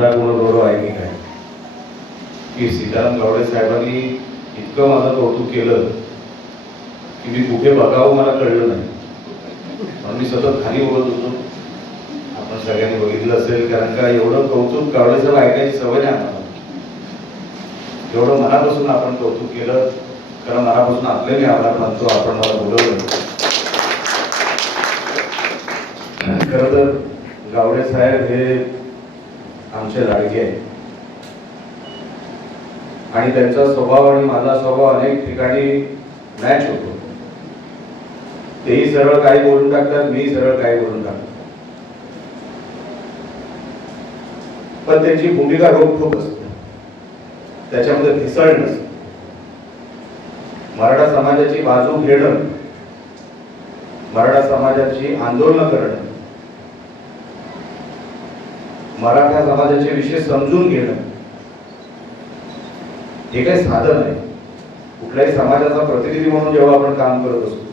माझा गुणगौरव आहे की काय की सीताराम गावडे साहेबांनी इतकं माझं कौतुक केलं की मी कुठे बघावं मला कळलं नाही. म्हणून मी सतत खाली बोलत होतो. आपण सगळ्यांनी बघितलं असेल कारण का एवढं कौतुक गावडे साहेब ऐकायची सवय नाही आम्हाला. एवढं मनापासून आपण कौतुक केलं. कारण मनापासून आपले मी आभार मानतो. आपण मला बोलवलं खर तर गावडे साहेब हे आमचे लाडके आणि त्यांचा स्वभाव आणि माझा स्वभाव अनेक ठिकाणी मॅच होतो. तेही सरळ काही बोलून टाकतात मी सरळ काही बोलून टाकतो. पण त्यांची भूमिका रोखोक असते. त्याच्यामध्ये भिसळण नसते. मराठा समाजाची बाजू घेणं मराठा समाजाची आंदोलन करणं मराठा समाजाचे विषय समजून घेणं हे काही साधन आहे कुठल्याही समाजाचा प्रतिनिधी म्हणून जेव्हा आपण काम करत असतो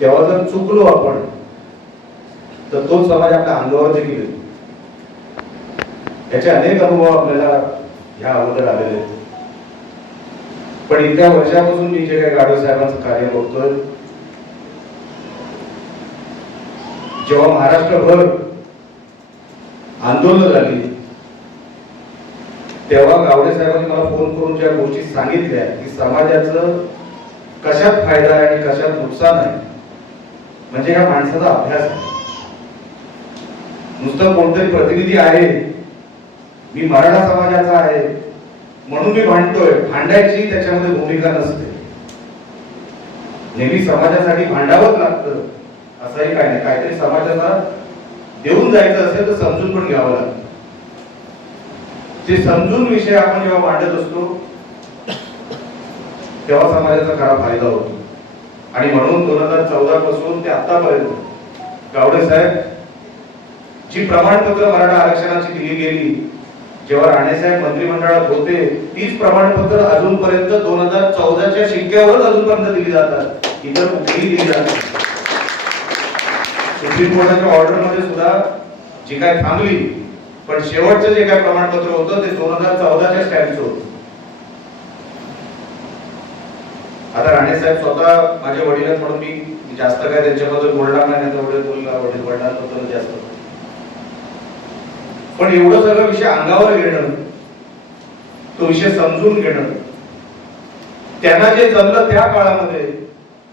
तेव्हा जर चुकलो आपण तर तो समाज आपल्या अंगावर देखील येतो. याचे अनेक अनुभव आपल्याला ह्या अगोदर आलेले आहेत. पण इतक्या वर्षापासून मी जे काही गाडवे साहेबांचं कार्य बघतोय जेव्हा महाराष्ट्रभर आंदोलन झाली तेव्हा गावडे साहेबांनी मला फोन करून ज्या गोष्टी सांगितल्या की समाजाचं कशात फायदा आहे आणि कशात नुकसान आहे म्हणजे ह्या माणसाचा अभ्यास आहे. नुसतं कोणतरी प्रतिनिधी आहे मी मराठा समाजाचा आहे म्हणून मी भांडतोय भांडायची त्याच्यामध्ये भूमिका नसते. नेहमी समाजासाठी भांडावंच लागतं असंही काय नाही. काहीतरी समाजाला देऊन जायचं असेल तर समजून पण घ्यावं लागतं. ते समजून विषय आपण जेव्हा मांडत असतो तेव्हा समाजाचा खरा फायदा होतो. आणि म्हणून दोन हजार चौदा पासून ते आतापर्यंत गावडे साहेब जी प्रमाणपत्र मराठा आरक्षणाची दिली गेली जेव्हा राणेसाहेब मंत्रिमंडळात होते तीच प्रमाणपत्र अजूनपर्यंत दोन हजार चौदाच्या शिक्क्यावरच अजूनपर्यंत दिली जातात. इतर कुठेही दिली जातात सुप्रीम कोर्टाच्या ऑर्डरमध्ये सुद्धा जी काय थांबली पण शेवटचं जे काय प्रमाणपत्र होतं ते दोन हजार चौदाच्या स्टॅम्पचं होतं. आता राणे साहेब स्वतः माझे वडील म्हणून मी जास्त काय त्यांच्याबद्दल बोलणार नाही तेवढे बोलला वडील वडिलांबद्दल जास्त. पण एवढं सगळं विषय अंगावर घेणं तो विषय समजून घेणं त्यांना जे जमलं त्या काळामध्ये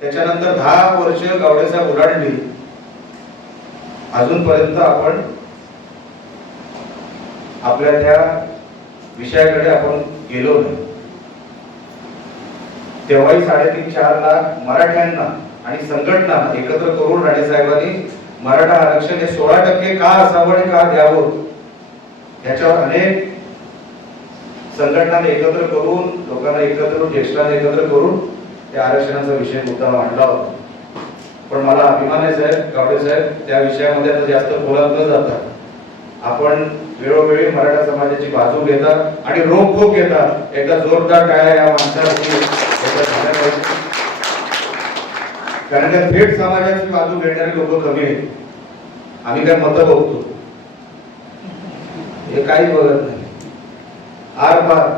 त्याच्यानंतर दहा वर्ष गावडे साहेब ओलांडली. अजूनपर्यंत आपण आपल्या त्या विषयाकडे आपण गेलो नाही. तेव्हाही साडेतीन चार लाख मराठ्यांना आणि संघटना एकत्र करून राणेसाहेबांनी मराठा आरक्षण हे सोळा टक्के का असावं आणि का द्यावं याच्यावर अनेक संघटनाने एकत्र करून लोकांना एकत्र ज्येष्ठांना एकत्र करून त्या आरक्षणाचा विषय मुद्दा मांडला होता. पण मला अभिमान आहे साहेब गावडे साहेब त्या विषयामध्ये आता जास्त बोलत न जाता आपण वेळोवेळी मराठा समाजाची बाजू घेतात आणि रोखोक घेतात. एकदा जोरदार टाळ्या या माणसासाठी कारण का थेट समाजाची बाजू घेणारे लोक कमी आहेत. आम्ही काय मतं बघतो? हे काही बघत नाही. आर पार.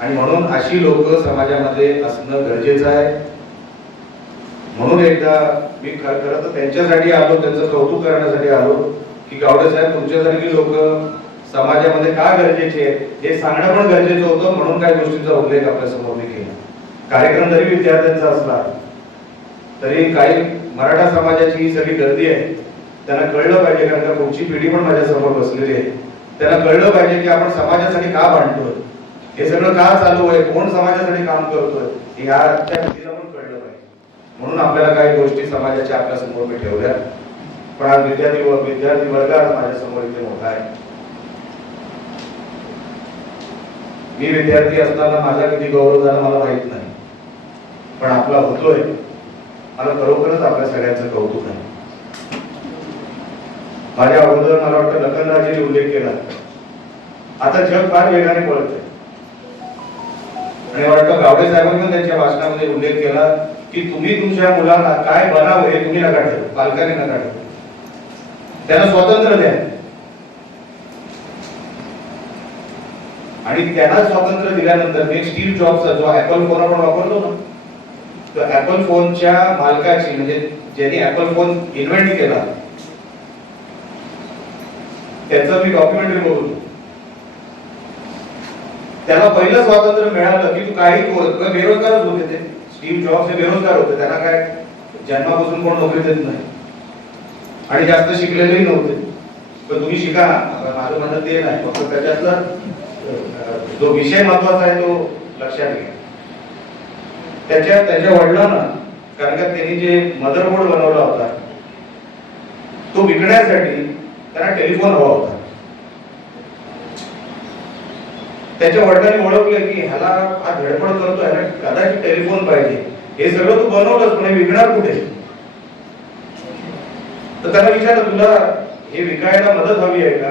आणि म्हणून अशी लोक समाजामध्ये असणं गरजेचं आहे. म्हणून एकदा मी खरं तर त्यांच्यासाठी आलो त्यांचं कौतुक करण्यासाठी आलो की गावडे साहेब तुमच्यासारखी लोक समाजामध्ये का गरजेचे आहेत? हे सांगणं पण गरजेचं होतं म्हणून काही गोष्टींचा उल्लेख आपल्यासमोर मी केला. कार्यक्रम जरी विद्यार्थ्यांचा असला तरी काही मराठा समाजाची ही सगळी गर्दी आहे. त्यांना कळलं पाहिजे कारण का पुढची पिढी पण माझ्यासमोर बसलेली आहे. त्यांना कळलं पाहिजे की आपण समाजासाठी का भांडतोय? हे सगळं का चालू आहे? कोण समाजासाठी काम करतोय? हे ह्या त्या पिढीला पण कळलं पाहिजे म्हणून आपल्याला काही गोष्टी समाजाच्या आपल्यासमोर मी ठेवल्या. पण आज विद्यार्थी व विद्यार्थी वर्ग आज माझ्यासमोर इथे मोठा आहे. मी विद्यार्थी असताना माझा किती गौरव झाला मला माहीत नाही. पण आपला होतोय. मला खरोखरच आपल्या सगळ्यांचं कौतुक आहे. माझ्या अगोदर मला वाटतं लखनराजेने उल्लेख केला. आता जग फार वेगाने पळतंय. आणि वाटतं गावडे साहेबांनी त्यांच्या भाषणामध्ये उल्लेख केला. की तुम्ही तुमच्या मुलांना काय बनावं हे तुम्ही नका ठेवू पालकाने नका ठेवू. त्यांना स्वातंत्र्य द्या. आणि त्यांना स्वातंत्र्य दिल्यानंतर मी स्टीव्ह जॉबचा जो ऍपल फोन आपण वापरतो ना तो ऍपल फोनच्या मालकाची म्हणजे ज्यांनी ऍपल फोन इन्व्हेंट केला त्याचं मी डॉक्युमेंटरी बघतो. त्याला पहिलं स्वातंत्र्य मिळालं की तू काही बेरोजगारच होते ते. स्टीव्ह जॉब्स हे बेरोजगार होते. त्यांना काय जन्मापासून कोण नोकरी देत नाही? आणि जास्त शिकलेलेही नव्हते. पण तुम्ही शिका ना. माझं म्हणणं ते नाही. फक्त त्याच्यातला जो विषय महत्त्वाचा आहे तो लक्षात घ्या. त्याच्या त्याच्या वडिलांना कारण का त्यांनी जे मदरबोर्ड बनवला होता तो विकण्यासाठी त्यांना टेलिफोन हवा होता. त्याच्या वडिलांनी ओळखलं की ह्याला हा धडपड करतो ह्याला कदाचित टेलिफोन पाहिजे. हे सगळं तू बनवलंच पण हे विकणार कुठे? तर त्याला विचारलं तुला हे विकायला मदत हवी आहे का?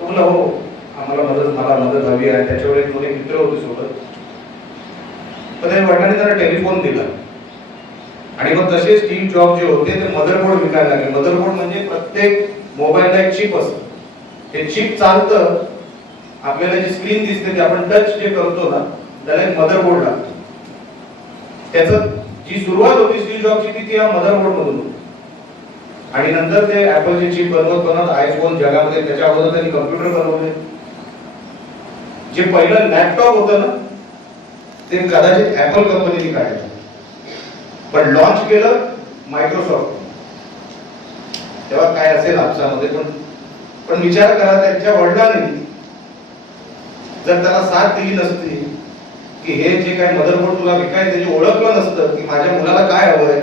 तो म्हणला हो आम्हाला मदत मला मदत हवी आहे. त्याच्यावर एक कोणी मित्र होते सोबत. तर त्या वडिलांनी त्याला टेलिफोन दिला. आणि मग तसे स्टीम जॉब जे होते ते मदरबोर्ड विकायला लागले. मदरबोर्ड म्हणजे प्रत्येक मोबाईलला एक चिप असतं. ते चिप चालतं आपल्याला जी स्क्रीन दिसते ते आपण टच जे करतो ना त्याला एक मदरबोर्ड लागतो. त्याचं जी सुरुवात होती स्टील जॉबची ती ती या मदरबोर्ड मधून होती. आणि नंतर ते ऍपलचे चिप बनवत बनवत आयफोन जगामध्ये त्याच्या अगोदर त्यांनी कम्प्युटर बनवले. जे पहिलं लॅपटॉप होतं ना ते कदाचित ऍपल कंपनीने काढलं पण लॉन्च केलं मायक्रोसॉफ्ट तेव्हा काय असेल आपसामध्ये पण पण विचार करा त्यांच्या वडिलांनी जर त्याला साथ दिली नसती की हे जे काय मदरबोर्ड तुला विकाय त्याची ओळखलं नसतं की माझ्या मुलाला काय हवंय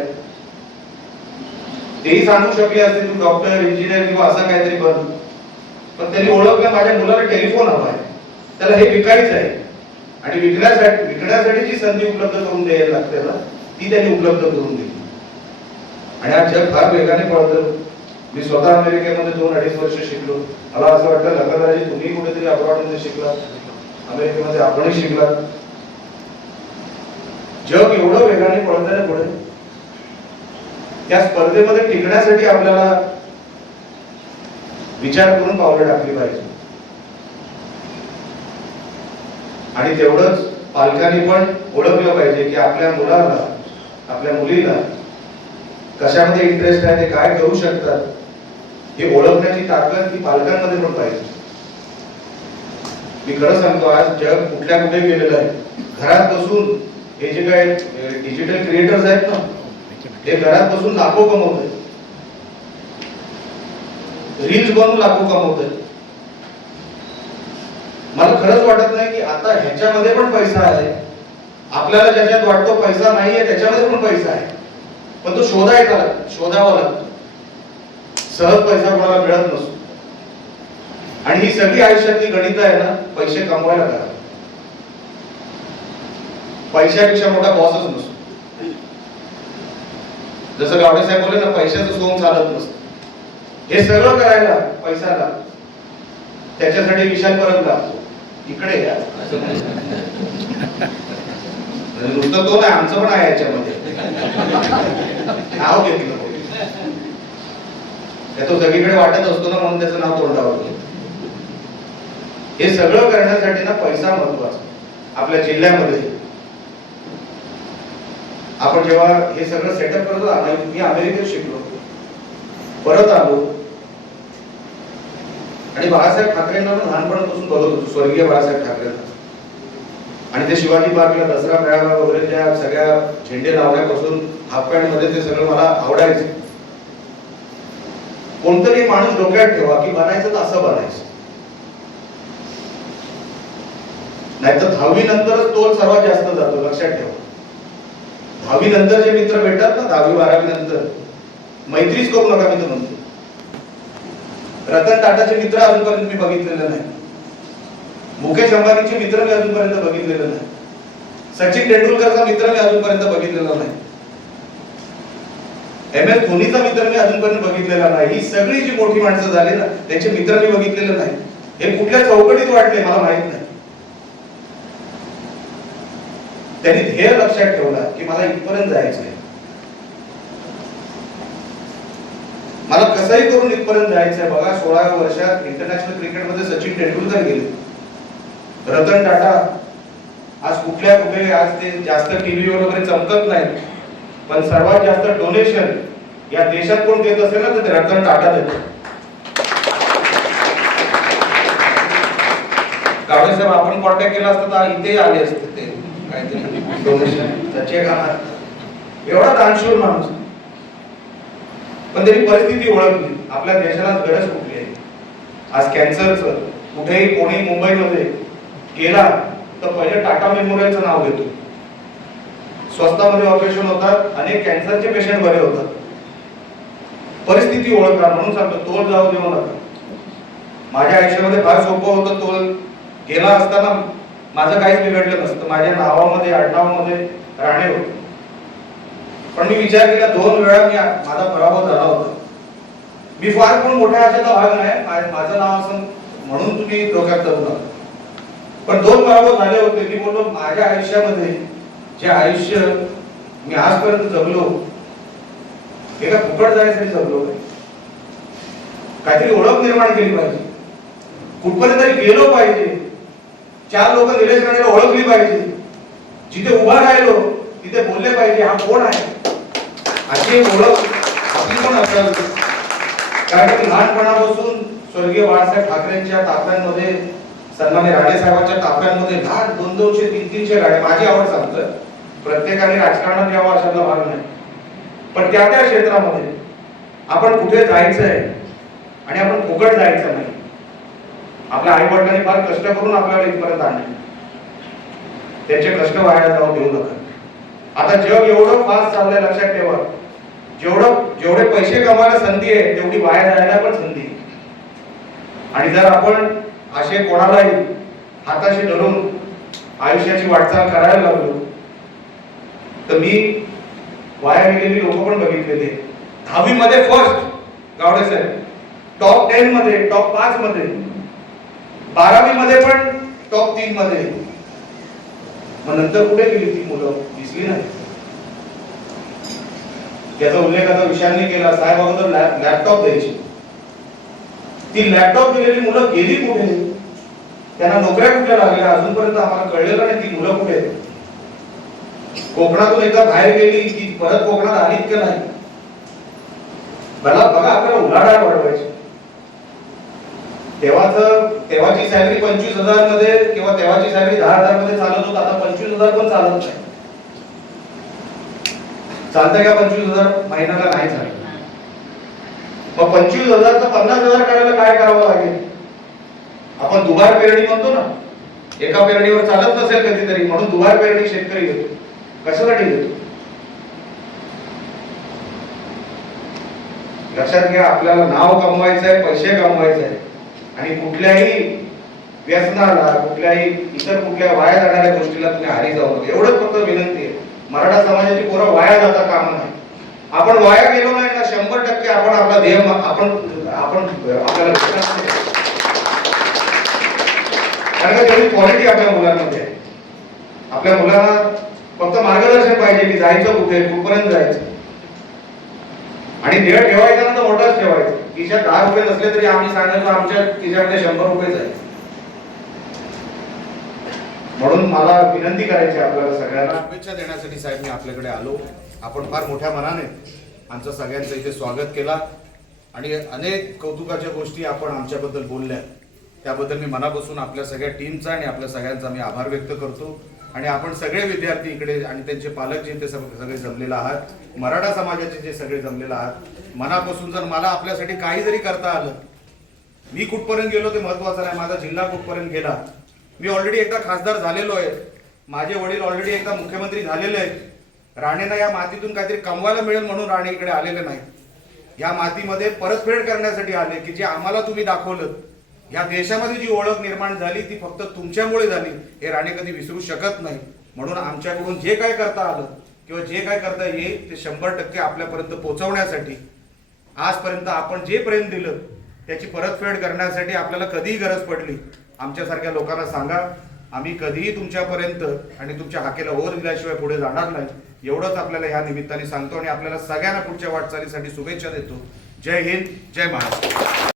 तेही सांगू शकले असते तू डॉक्टर इंजिनियर किंवा असं काहीतरी बन पण त्यांनी ओळखलं माझ्या मुलाला टेलिफोन हवाय त्याला हे विकायचं आहे. आणि विकण्यासाठी विकण्यासाठी जी संधी उपलब्ध करून द्यायला लागते ना ती त्यांनी उपलब्ध करून दिली. आणि आज जग फार वेगाने पळतं. मी स्वतः अमेरिकेमध्ये दोन अडीच वर्ष शिकलो. मला असं वाटतं लग्नदाजी तुम्ही कुठेतरी अब्रॉडमध्ये शिकला. अमेरिकेमध्ये आपणही शिकलात. जग एवढं वेगाने पळतंय पुढे. त्या स्पर्धेमध्ये टिकण्यासाठी आपल्याला विचार करून पावलं टाकली पाहिजे. आणि तेवढंच पालकांनी पण ओळखलं पाहिजे की आपल्या मुलाला आपल्या मुलीला कशामध्ये इंटरेस्ट आहे ते काय करू शकतात हे ओळखण्याची ताकद ही पालकांमध्ये पण पाहिजे. मी खरं सांगतो आज जग कुठल्या कुठे गेलेलं आहे? घरात बसून हे जे काय डिजिटल क्रिएटर्स आहेत ना हे घरात बसून लाखो कमवत आहेत रील्स बनवून लाखो कमवत आहेत मला खरंच वाटत नाही की आता ह्याच्यामध्ये पण पैसा आहे. आपल्याला ज्याच्यात वाटतो पैसा नाहीये त्याच्यामध्ये पण पैसा आहे. पण तो शोधायचा लागतो शोधावा लागतो. सहज पैसा कोणाला मिळत नसतो. आणि ही सगळी आयुष्यातली गणित आहे ना पैसे कमवायला करा पैशापेक्षा मोठा बॉसच नसतो. जसं गावडे साहेब बोलले ना पैशाचं सोंग चालत नसतं. हे सगळं करायला पैसा लागतो त्याच्यासाठी विशाल परत लागतो. इकडे या. म्हणजे नुसतं तो नाही आमचं पण आहे याच्यामध्ये. नाव घेतलं. तो सगळीकडे वाटत असतो ना म्हणून त्याचं नाव तोंडावर हे सगळं करण्यासाठी ना पैसा महत्त्वाचा आपल्या जिल्ह्यामध्ये. आपण जेव्हा हे सगळं सेटअप करतो मी अमेरिकेत शिकलो. परत आलो. आणि बाळासाहेब ठाकरेंना पण लहानपणापासून बघत होतो स्वर्गीय बाळासाहेब ठाकरेंना आणि ते शिवाजी पार्कला दसरा मेळावा वगैरे त्या सगळ्या झेंडे लावण्यापासून हाफ पॅन्टमध्ये ते सगळं मला आवडायचं. कोणतरी माणूस डोक्यात ठेवा की बनायचं तर असं बनायचं. नाहीतर दहावी नंतरच तोल सर्वात जास्त जातो लक्षात ठेवा. दहावी नंतर जे मित्र भेटतात ना दहावी बारावी नंतर मैत्रीच करू नका मी तर म्हणतो रतन टाटाचे मित्र अजूनपर्यंत मी बघितलेलं नाही. मुकेश अंबानीचे मित्र मी अजूनपर्यंत बघितलेलं नाही. सचिन तेंडुलकरचा मित्र मी अजूनपर्यंत बघितलेला नाही. एम एस धोनीचा मित्र मी अजूनपर्यंत बघितलेला नाही. ही सगळी जी मोठी माणसं झाली ना त्यांचे मित्र मी बघितलेले नाही. हे कुठल्या चौकटीत वाटले मला माहीत नाही. त्यांनी ध्येय लक्षात ठेवला की मला इथपर्यंत जायचं आहे. मला कसंही करून इथपर्यंत जायचं आहे. बघा सोळाव्या वर्षात इंटरनॅशनल क्रिकेटमध्ये सचिन तेंडुलकर गेले. रतन टाटा आज कुठल्या कुठे आज ते जास्त टीव्हीवर वगैरे चमकत नाहीत. पण सर्वात जास्त डोनेशन या देशात कोण देत असेल ना तर ते रतन टाटा देतो गावडे साहेब आपण कॉन्टॅक्ट केला असता तर इथे आले असते ते. काहीतरी म्हणजे डोनेशन त्याचे एवढा दानशूर माणूस पण त्याची परिस्थिती ओळखली आपल्या देशाला गरज कुठली आहे? आज कॅन्सरचं कुठेही कोणी मुंबईमध्ये गेला तर पहिले टाटा मेमोरियलचं नाव घेतो. स्वस्तामध्ये ऑपरेशन होतात अनेक कॅन्सरचे पेशंट बरे होतात. परिस्थिती ओळखा म्हणून सांगतो तोल जाऊ देऊ नका. माझ्या आयुष्यामध्ये फार सोपं होतं तोल. गेला असताना माझं काहीच बिघडलं नसतं. माझ्या नावामध्ये आडनावामध्ये राणे होते. पण मी विचार केला दोन वेळा मी माझा पराभव झाला होता. मी फार कोण मोठ्या आशाचा भाग नाही. माझं नाव असं म्हणून तुम्ही डोक्यात धरू नका. पण दोन पराभव झाले होते. मी बोललो माझ्या आयुष्यामध्ये जे आयुष्य मी आजपर्यंत जगलो एका फुकट जाण्यासाठी जगलो काहीतरी ओळख निर्माण केली पाहिजे. कुठपर्यंत तरी गेलो पाहिजे. चार लोक निलेश राणेला ओळखली पाहिजे. जिथे उभा राहिलो तिथे बोलले पाहिजे हा कोण आहे? अशी ओळख आपली पण असावी. कारण की लहानपणापासून स्वर्गीय बाळासाहेब ठाकरेंच्या ताफ्यांमध्ये सन्मान्य राणे साहेबांच्या ताफ्यांमध्ये लहान दोन दोनशे तीन तीनशे गाड्या माझी आवड सांगतोय. प्रत्येकाने राजकारणात यावं अशातला भाग नाही. पण त्या त्या क्षेत्रामध्ये आपण कुठे जायचं आहे आणि आपण फुकट जायचं नाही. आपल्या आई वडिलांनी फार कष्ट करून आपल्याला इथपर्यंत आणले. त्यांचे कष्ट वाया जाऊन देऊ नका. आता जग एवढं फास्ट चाललंय लक्षात ठेवा. जेवढं जेवढे पैसे कमायला संधी आहे तेवढी वाया जायला पण संधी आहे. आणि जर आपण असे कोणालाही हाताशी धरून आयुष्याची वाटचाल करायला लागलो तर मी वाया गेलेली लोक पण बघितलेले दहावी मध्ये फर्स्ट गावडे साहेब. टॉप टेन मध्ये टॉप पाच मध्ये. बारावी मध्ये पण टॉप तीन मध्ये मग नंतर कुठे गेली ती मुलं? दिसली नाही. त्याचा उल्लेख आता विषयांनी केला. साहेब अगोदर लॅपटॉप द्यायची. ती लॅपटॉप दिलेली मुलं गेली कुठे? त्यांना नोकऱ्या कुठे लागल्या? अजूनपर्यंत आम्हाला कळलेलं नाही ती मुलं कुठे कोकणातून एकदा बाहेर गेली की परत कोकणात आलीत का नाही? मला बघा आपल्याला उलाढाळ वाढवायची. तेव्हाच तेव्हाची सॅलरी पंचवीस हजारमध्ये किंवा तेव्हाची सॅलरी दहा हजारमध्ये चालत होत आता पंचवीस हजार पण चालत नाही. चालतंय का पंचवीस हजार? महिन्याला नाही चालत. मग पंचवीस हजार तर पन्नास हजार करायला काय करावं लागेल? आपण दुबार पेरणी म्हणतो ना एका पेरणीवर चालत नसेल कधीतरी म्हणून दुबार पेरणी शेतकरी घेतो कशासाठी घेतो लक्षात घ्या आपल्याला नाव कमवायचं आहे पैसे कमवायचे आहे आणि कुठल्याही व्यसनाला कुठल्याही इतर कुठल्या वाया जाणाऱ्या गोष्टीला तुम्ही हारी जाऊ नका. एवढंच फक्त विनंती आहे. मराठा समाजाची पोरं वाया जाता कामा नाही आपण वाया गेलो नाही ना शंभर टक्के आपण आपला ध्येय आपण आपण आपल्याला कारण का तेवढी क्वालिटी आपल्या मुलांमध्ये आहे. आपल्या मुलांना फक्त मार्गदर्शन पाहिजे की जायचं कुठे कुठपर्यंत जायचं. आणि ध्येय ठेवायचं ना तर मोठाच ठेवायचं. खिशात दहा रुपये नसले तरी आम्ही सांगायचो आमच्या खिशामध्ये शंभर रुपये आहे म्हणून मला विनंती करायची आपल्याला सगळ्यांना. शुभेच्छा देण्यासाठी साहेब मी आपल्याकडे आलो. आपण फार मोठ्या मनाने आमचं सगळ्यांचं इथे स्वागत केला. आणि अनेक कौतुकाच्या गोष्टी आपण आमच्याबद्दल बोलल्या. त्याबद्दल मी मनापासून आपल्या सगळ्या टीमचा आणि आपल्या सगळ्यांचा मी आभार व्यक्त करतो. आणि आपण सगळे विद्यार्थी इकडे आणि त्यांचे पालक जे ते सग- सगळे जमलेले आहात मराठा समाजाचे जे सगळे जमलेले आहात मनापासून जर मला आपल्यासाठी काही जरी करता आलं मी कुठपर्यंत गेलो ते महत्वाचं नाही. माझा जिल्हा कुठपर्यंत गेला? मी ऑलरेडी एकदा खासदार झालेलो आहे. माझे वडील ऑलरेडी एकदा मुख्यमंत्री झालेले आहेत. राणेंना या मातीतून काहीतरी कमवायला मिळेल म्हणून राणे इकडे आलेले नाही या मातीमध्ये परतफेड करण्यासाठी आले की जे आम्हाला तुम्ही दाखवलं या देशामध्ये जी ओळख निर्माण झाली ती फक्त तुमच्यामुळे झाली. हे राणे कधी विसरू शकत नाही. म्हणून आमच्याकडून जे काय करता आलं किंवा जे काय करता येईल ते शंभर टक्के आपल्यापर्यंत पोहोचवण्यासाठी आजपर्यंत आपण जे प्रेम दिलं त्याची परतफेड करण्यासाठी आपल्याला कधीही गरज पडली. आमच्यासारख्या लोकांना सांगा आम्ही कधीही तुमच्यापर्यंत आणि तुमच्या हाकेला ओर दिल्याशिवाय पुढे जाणार नाही. एवढंच आपल्याला ह्या निमित्ताने सांगतो आणि आपल्याला सगळ्यांना पुढच्या वाटचालीसाठी शुभेच्छा देतो. जय हिंद जय महाराष्ट्र.